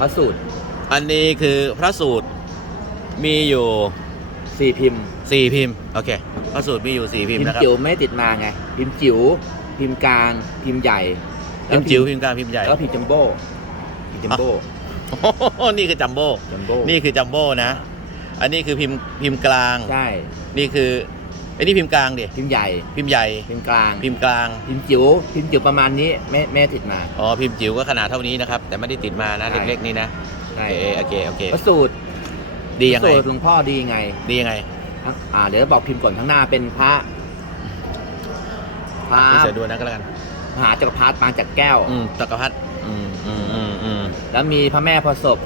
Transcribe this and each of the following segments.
พระสูตรอันนี้คือพระสูตรมีอยู่สี่พิมพ์สี่พิมพ์โอเคพระสูตรมีอยู่สี่พิพิมมพ์พ์นะครับจิ๋วไม่ได้ติดมาไง พิมพ์จิ๋วพิมพ์กลางพิมพ์ใหญ่พิมพ์จิ๋วพิมพ์กลางพิมพ์ใหญ่แล้วพิมพ์จัมโบ้พิมพ์จัมโบ้โอ้โหนี่คือจัมโบ้จัมโบ้นี่คือจัมโบ้นะ อันนี้คือพิมพ์พิมพ์กลาง ใช่ นี่คือไอ้นี่พิมพ์กลางดิพิมพ์ใหญ่ พิมพ์ใหญ่ พิมพ์กลาง พิมพ์กลาง พิมพ์จิ๋ว พิมพ์จิ๋วประมาณนี้ไม่ไม่ได้ติดมา อ๋อ พิมพ์จิ๋วก็ขนาดเท่านี้นะครับ แต่ไม่ได้ติดมานะ ใช่ เล็กๆนี่นะใช่โอเคโอเค โอเค พระสูตรดียังพไง ระสูตรหลวงพ่อดียังไงดียังไง ทั้งอ่าเดี๋ยวบอกพิมพ์ก่อนข้างหน้าเป็นพระพระพี่เสือดูนะก็แล้วกัน มหาจักรพรรดิปางจากแก้ว อืมจักรพรรดิอืมอืมอืมอืมแล้วมีพระแม่โพธิ์ศพ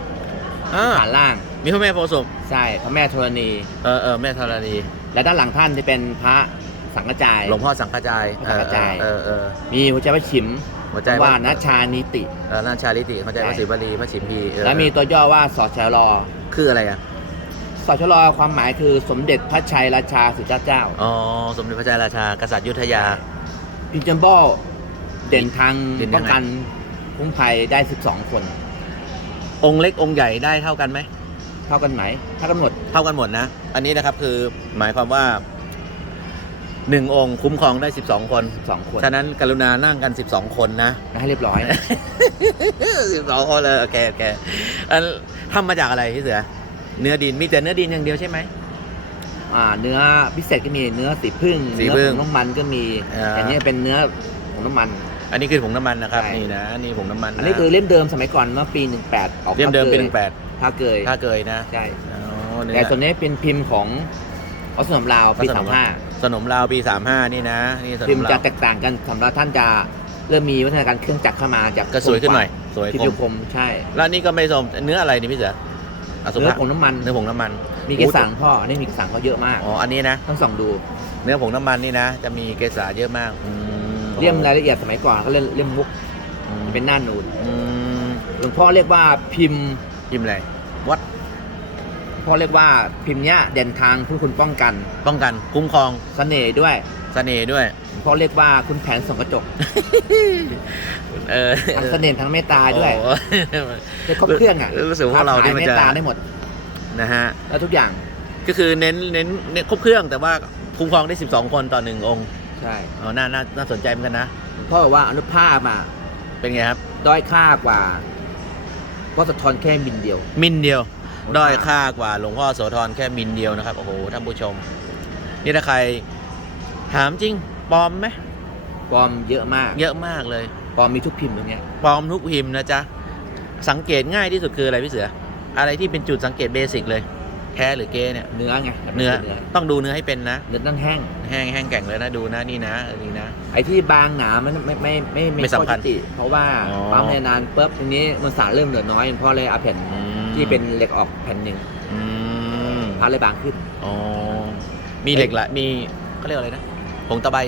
อ่าฐานล่าง มีพระแม่โพธิ์ศพใช่พระแม่ธรณี เออเออแม่ธรณีและด้านหลังท่านจะเป็นพระสังฆจาย หลวงพ่อสังฆจายสังฆจาย เออเออมีหัวใจพระฉิมหัวใจว่านัชชานิติ เออนาชาลิติหัวใจพระศิวลีพระฉิมพีเออแล้วมีตัวย่อว่าสอชลอคืออะไรอะ สอชลอความหมายคือสมเด็จพระชัยราชาสุเจ้าเจ้าอ๋อ สมเด็จพระเจ้าราชากษัตริย์ยุทธยา พิมพ์จัมโบ้เด่นทางเด่นยังไงป้องกันคุ้มภัยได้ 12 คน องค์เล็กองค์ใหญ่ได้เท่ากันไหม เท่ากันไหมเท่ากันหมดเท่ากันหมดนะ อันนี้นะครับคือหมายความว่าหนึ่งองค์คุ้มครองได้ 12 คน2คนฉะนั้นกรุณานั่งกัน 12 คนนะ ให้เรียบร้อย 12 คนเลยโอเคโอเคอันทำมาจากอะไรพี่เสือ เนื้อดินมีแต่เนื้อดินอย่างเดียวใช่ไหม อ่า เนื้อพิเศษก็มีเนื้อสีพึ่งสีเนื้อผึ้งของน้ำมันก็มี อ่าอันนี้เป็นเนื้อของน้ำมัน อันนี้คือผงน้ำมันนะครับใช่ นี่นะนี่ผงน้ำมันอันนี้คือเล่มเดิมสมัยก่อนเมื่อปี 18 ออกเล่มเดิมเป็นผ้าหนึ่งแปดผ้าเกยถ้าเกยนะใช่ อ๋อเนื้อแต่ตัวนี้เป็นพิมพ์ของออสนมลาวปีสนม35สนมลาวปี35นี่นะนี่สนพิมมพ์ลาจะวแตกต่างกันสำหรับท่านจะเริ่มมีวัฒนาการเครื่องจักรเข้ามาจากก็สวยขึ้นหน่อยสวยพิมคพ์มยุคมใช่แล้วนี่ก็ไม่สมเนื้ออะไรนี่พี่เสืออสุเนื้อภะของน้ำมันเนื้อผงน้ำมันมีเกสรพ่ออันนี้มีเกสรเขาเยอะมาก อ๋ออันนี้นะ ต้องส่องดู เนื้อผงน้ำมันนี่นะ จะมีเกสาเยอะมากอืม เลี่ยมรายละเอียดสมัยก่อนเขาเล่นเลี่ยมมุกอืมเป็นหน้านูนอืมหลวงพ่อเรียกว่าพิมพ์พิมพ์อะไรวัดพ่อเรียกว่าพิมพ์เนี้ยเด่นทางผู้คุณป้องกัน ป้องกันคุ้มครองเสน่ห์ด้วยเสน่ห์ด้วยหลวงพ่อเรียกว่าคุณแผนส่องกระจกเออทั้งเสน่ห์ทั้งเมตตาด้วยโอ้เป็นครบเครื่องอะรู้สึกว่าเรานี่ค้ขยมันเมจะตตาได้หมดนะฮะแล้วทุกอย่างก็คือเน้นเน้นเน้นครบเครื่องแต่ว่าคุ้มครองได้ 12 คนต่อหนึ่งองค์ ใช่อ๋อน่าน่าน่าสนใจเหมือนกันนะหลวงพ่อบอกว่าอนุภาพอะเป็นไงครับ ด้อยค่ากว่าก็สะท้อนแค่มิลเดียว มินเดียว ด้อยค่ากว่าหลวงพ่อโสธรแค่มินเดียวนะครับ โอ้โหท่านผู้ชม นี่ถ้าใครถามจริงปลอมไหมปลอมเยอะมากเยอะมากเลยปลอมมีทุกพิมพ์ตรงเนี้ยปลอมทุกพิมพ์นะจ๊ะ สังเกตง่ายที่สุดคืออะไรพี่เสือ อะไรที่เป็นจุดสังเกตเบสิกเลย แท้หรือเก๊เนี่ยเนื้อไงเนื้อเนื้อต้องดูเนื้อให้เป็นนะเนื้อนั่นแห้งแห้งแห้งแกร่งเลยนะดูนะนี่นะนี่นะ ไอ้ที่บางหนามันไม่ไม่ไม่ไม่สำคัญข้อยุติเพราะว่าอ๋อปั๊มในนานปุ๊บทีนี้มันสารเริ่มเหลือน้อยเพราะเลยเอาแผ่นอืมที่เป็นเหล็กออกแผ่นหนึ่งอืมพาเลยบางขึ้นอ๋อมีเหล็กละมีเขาเรียกอะไรนะผงตะไบ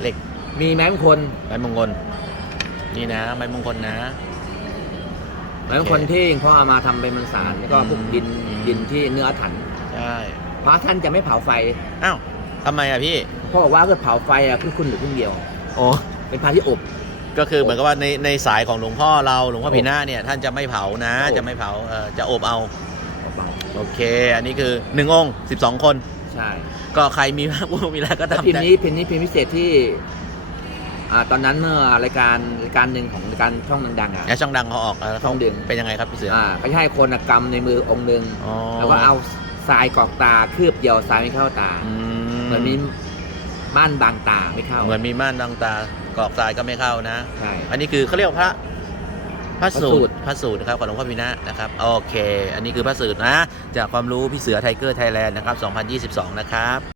เหล็ก มีแม้บางคนไม้มงคลนี่นะไม้มงคลนะแม้บางคนที่พ่อเอามาทำเป็นมันสารแล้วก็พวกดินอืม ดินที่เนื้ออาถันใช่พระท่านจะไม่เผาไฟอ้าวทำไมอะพี่พ่อบอกว่าถ้าเกิดเผาไฟอะคือคุณหรือคุณเดียว โอ้เป็นพระที่อบ ก็คือเหมือนกับว่าในในสายของหลวงพ่อเราหลวงพ่ออบพีหน้าเนี่ยท่านจะไม่เผานะ อบ จะไม่เผาเออจะอบเอาอบเอา โอเค อันนี้คือหนึ่งองค์สิบสองคน ใช่ก็ใครมีพระผู้มีแล้วก็แต่ทำพิมพ์ได้นี้พิมพ์นี้พิมพ์พิเศษที่ อ่าตอนนั้นเมื่อรายการรายการหนึ่งของรายการช่องดังๆอะ แล้วช่องดังเขาออกแล้วช่องดึง เป็นยังไงครับพี่เสือออ่าเขาจะให้คนน่ะกำในมือองค์หนึ่งอ๋อแล้วก็เอาทรายกรอกตาคืบเดียวทรายไม่เข้าตาอืเหมือนมีม่านบางตาไม่เข้าเหมือนมีม่านดังตากรอกทรายก็ไม่เข้านะ ใช่ อันนี้คือเขาเรียกว่าพระพระสูพระสูตตรรพระสูตรนะครับของหลวงพ่อพินะนะครับโอเค อันนี้คือพระสูตรนะ จากความรู้พี่เสือไทเกอร์ไทยแลนด์นะครับ 2022 นะครับ